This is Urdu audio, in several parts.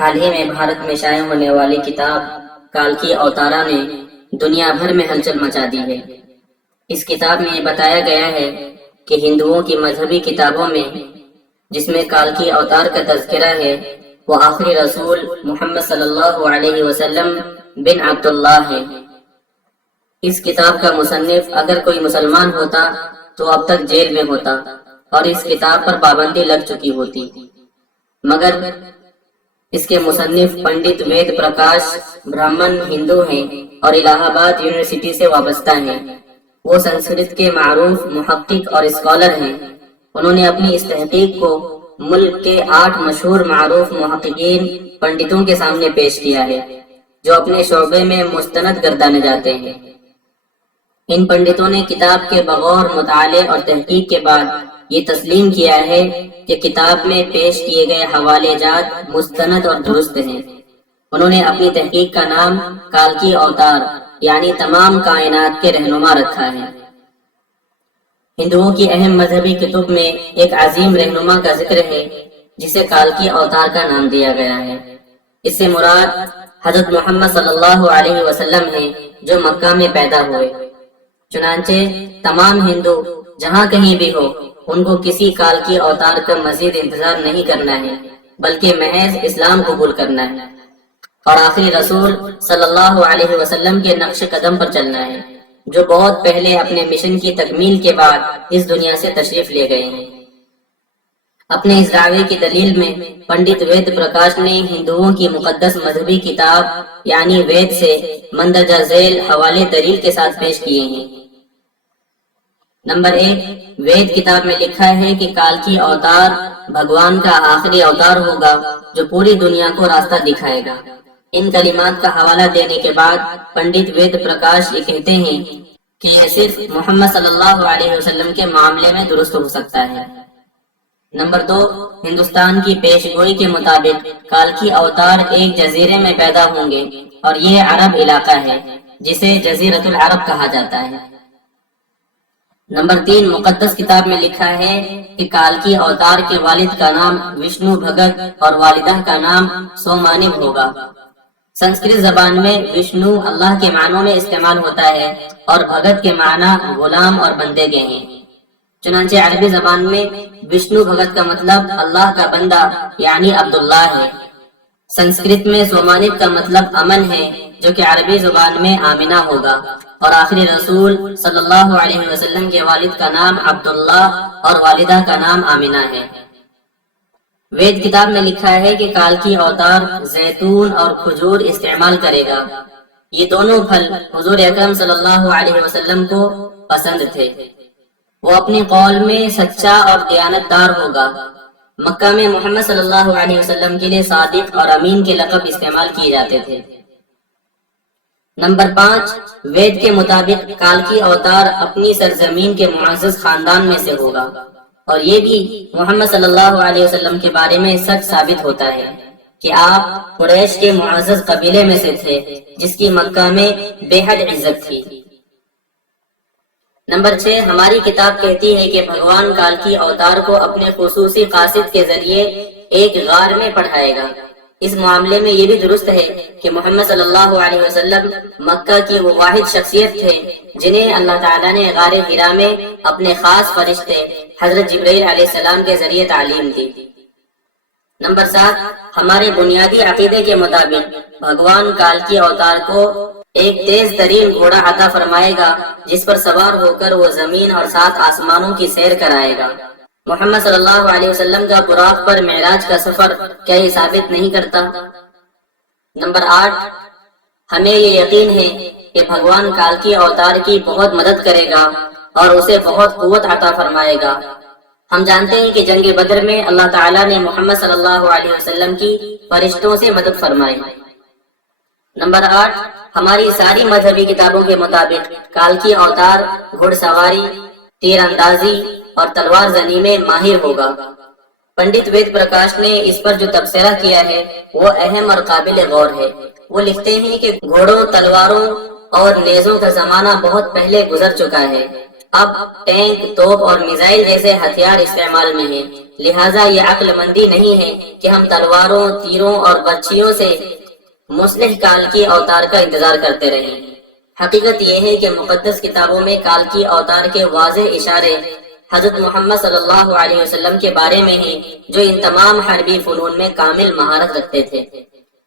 حال ہی میں بھارت میں شائع ہونے والی کتاب کالکی اوتارا نے دنیا بھر میں ہلچل مچا دی ہے۔ اس کتاب میں یہ بتایا گیا ہے کہ ہندوؤں کی مذہبی کتابوں میں جس میں کالکی اوتار کا تذکرہ ہے وہ آخری رسول محمد صلی اللہ علیہ وسلم بن عبداللہ ہے۔ اس کتاب کا مصنف اگر کوئی مسلمان ہوتا تو اب تک جیل میں ہوتا اور اس کتاب پر پابندی لگ چکی ہوتی، مگر اس کے مصنف پنڈت وید پرکاش برہمن ہندو ہیں اور الہ آباد یونیورسٹی سے وابستہ ہیں۔ وہ سنسکرت کے معروف محقق اور اسکالر ہیں۔ انہوں نے اپنی اس تحقیق کو ملک کے 8 مشہور معروف محققین پنڈتوں کے سامنے پیش کیا ہے جو اپنے شعبے میں مستند گردانے جاتے ہیں۔ ان پنڈتوں نے کتاب کے بغور مطالعے اور تحقیق کے بعد یہ تسلیم کیا ہے کہ کتاب میں پیش کیے گئے حوالے جات مستند اور درست ہیں۔ انہوں نے اپنی تحقیق کا نام کالکی اوتار یعنی تمام کائنات کے رہنما رکھا ہے۔ ہندوؤں کی اہم مذہبی کتب میں ایک عظیم رہنما کا ذکر ہے جسے کالکی اوتار کا نام دیا گیا ہے۔ اس سے مراد حضرت محمد صلی اللہ علیہ وسلم ہیں جو مکہ میں پیدا ہوئے۔ چنانچہ تمام ہندو جہاں کہیں بھی ہو ان کو کسی کالکی اوتار کا مزید انتظار نہیں کرنا ہے بلکہ محض اسلام قبول کرنا ہے اور آخری رسول صلی اللہ علیہ وسلم کے نقش قدم پر چلنا ہے جو بہت پہلے اپنے مشن کی تکمیل کے بعد اس دنیا سے تشریف لے گئے ہیں۔ اپنے اس دعوے کی دلیل میں پنڈت وید پرکاش نے ہندوؤں کی مقدس مذہبی کتاب یعنی وید سے مندرجہ ذیل حوالے دلیل کے ساتھ پیش کیے ہیں۔ نمبر 1، وید کتاب میں لکھا ہے کہ کالکی اوتار بھگوان کا آخری اوتار ہوگا جو پوری دنیا کو راستہ دکھائے گا۔ ان کلمات کا حوالہ دینے کے بعد پنڈت وید پرکاش یہ کہتے ہیں کہ یہ صرف محمد صلی اللہ علیہ وسلم کے معاملے میں درست ہو سکتا ہے۔ نمبر 2، ہندوستان کی پیش گوئی کے مطابق کالکی اوتار ایک جزیرے میں پیدا ہوں گے اور یہ عرب علاقہ ہے جسے جزیرۃ العرب کہا جاتا ہے۔ نمبر 3، مقدس کتاب میں لکھا ہے کہ کالکی اوتار کے والد کا نام وشنو بھگت اور والدہ کا نام سومانب ہوگا۔ سنسکرت زبان میں وشنو اللہ کے معنوں میں استعمال ہوتا ہے اور بھگت کے معنی غلام اور بندے کے ہیں۔ چنانچہ عربی زبان میں وشنو بھگت کا مطلب اللہ کا بندہ یعنی عبداللہ ہے۔ سنسکرت میں سومانب کا مطلب امن ہے جو کہ عربی زبان میں آمنہ ہوگا، اور آخری رسول صلی اللہ علیہ وسلم کے والد کا نام عبداللہ اور والدہ کا نام آمنہ ہے۔ وید کتاب میں لکھا ہے کہ کالکی اوتار زیتون اور کھجور استعمال کرے گا۔ یہ دونوں پھل حضور اکرم صلی اللہ علیہ وسلم کو پسند تھے۔ وہ اپنی قول میں سچا اور دیانتدار ہوگا۔ مکہ میں محمد صلی اللہ علیہ وسلم کے لیے صادق اور امین کے لقب استعمال کیے جاتے تھے۔ نمبر 5، وید کے مطابق کالکی اوتار اپنی سرزمین کے معزز خاندان میں سے ہوگا، اور یہ بھی محمد صلی اللہ علیہ وسلم کے بارے میں سچ ثابت ہوتا ہے کہ آپ قریش کے معزز قبیلے میں سے تھے جس کی مکہ میں بے حد عزت تھی۔ نمبر 6، ہماری کتاب کہتی ہے کہ بھگوان کالکی اوتار کو اپنے خصوصی قاصد کے ذریعے ایک غار میں پڑھائے گا۔ اس معاملے میں یہ بھی درست ہے کہ محمد صلی اللہ علیہ وسلم مکہ کی وہ واحد شخصیت تھے جنہیں اللہ تعالیٰ نے غار حرا میں اپنے خاص فرشتے حضرت جبرائیل علیہ السلام کے ذریعے تعلیم دی۔ نمبر 7، ہمارے بنیادی عقیدے کے مطابق بھگوان کالکی اوتار کو ایک تیز ترین گھوڑا عطا فرمائے گا جس پر سوار ہو کر وہ زمین اور 7 آسمانوں کی سیر کرائے گا۔ محمد صلی اللہ علیہ وسلم کا براق پر معراج کا سفر کیا یہ ثابت نہیں کرتا؟ نمبر 8، ہمیں یہ یقین ہے کہ بھگوان کالکی اوتار کی بہت مدد کرے گا اور اسے بہت قوت عطا فرمائے گا۔ ہم جانتے ہیں کہ جنگ بدر میں اللہ تعالیٰ نے محمد صلی اللہ علیہ وسلم کی فرشتوں سے مدد فرمائی۔ نمبر 8، ہماری ساری مذہبی کتابوں کے مطابق کالکی اوتار گھڑ سواری، تیر اندازی اور تلوار زنی میں ماہر ہوگا۔ پنڈت وید پرکاش نے اس پر جو تبصرہ کیا ہے وہ اہم اور قابل غور ہے۔ وہ لکھتے ہیں کہ گھوڑوں، تلواروں اور نیزوں کا زمانہ بہت پہلے گزر چکا ہے۔ اب ٹینک، توپ اور میزائل جیسے ہتھیار استعمال میں ہیں، لہٰذا یہ عقل مندی نہیں ہے کہ ہم تلواروں، تیروں اور برچھیوں سے مسلح کال کی اوتار کا انتظار کرتے رہیں۔ حقیقت یہ ہے کہ مقدس کتابوں میں کال کی اوتار کے واضح اشارے حضرت محمد صلی اللہ علیہ وسلم کے بارے میں ہیں، جو ان تمام حربی فنون میں کامل مہارت رکھتے تھے۔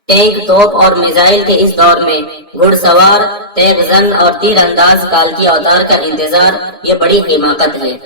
ٹینک، توپ اور میزائل کے اس دور میں گھڑ سوار، تیغ زن اور تیر انداز کال کی اوتار کا انتظار یہ بڑی حماقت ہے۔